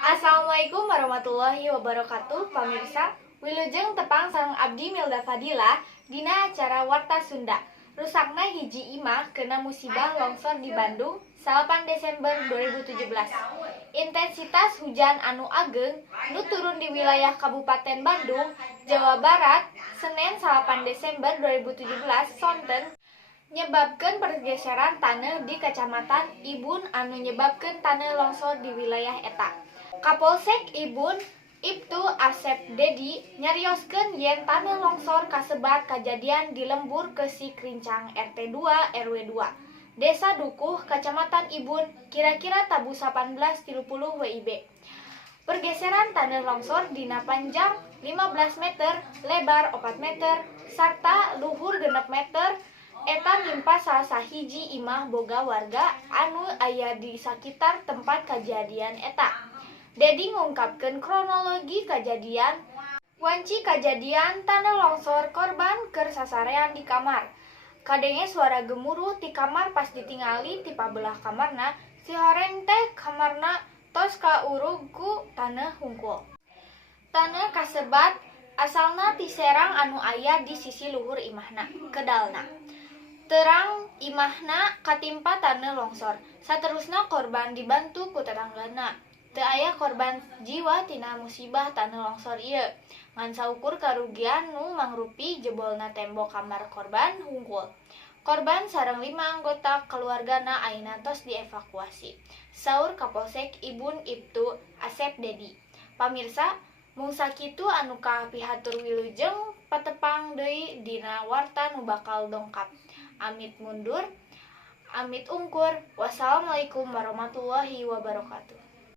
Assalamualaikum warahmatullahi wabarakatuh. Pamirsa, wilujeng tepang sareng abdi Milda Fadila dina acara Warta Sunda. Rusakna hiji imah kena musibah longsor di Bandung 8 Desember 2017. Intensitas hujan anu ageng nu turun di wilayah Kabupaten Bandung, Jawa Barat, Senin 8 Desember 2017 sonten nyebabkeun pergeseran taneuh di Kacamatan Ibun anu nyebabkeun taneuh longsor di wilayah eta. Kapolsek Ibun Ibtu Asep Dedi nyarioskeun yen taneuh longsor kasebat kajadian di lembur Kesi Krincang RT 2 RW 2 Desa Dukuh Kacamatan Ibun kira-kira tabu 18.30 WIB. Pergeseran taneuh longsor dina panjang 15 meter, lebar 4 meter, sarta luhur 6 meter eta nimpa salah sahiji imah boga warga anu aya di sakitar tempat kajadian eta. Dedi ngungkapkeun kronologi kajadian. Wanci kajadian taneuh longsor korban keur sasarean di kamar. Kadenge suara gemuruh ti kamar pas ditingali ti pabelah kamarna, si horeng teh kamarna tos kaurug ku taneuh hungkul. Taneuh kasebat asalna ti serang anu aya di sisi luhur imahna, kedalna. Terang imahna katimpa taneuh longsor. Saterusna korban dibantu ku tetanggana. Teu aya korban jiwa tina musibah taneuh longsor ieu. Ngan saukur karugian nu mangrupi jebolna tembok kamar korban hungkul. Korban sareng 5 anggota keluargana ayeuna tos dievakuasi. Saur Kapolsek Ibun Ibtu Asep Dedi. Pamirsa, mung sakitu anu kapihatur wilujeng patepang deui dina warta nu bakal dongkap. Amit mundur, amit ungkur. Wassalamualaikum warahmatullahi wabarakatuh.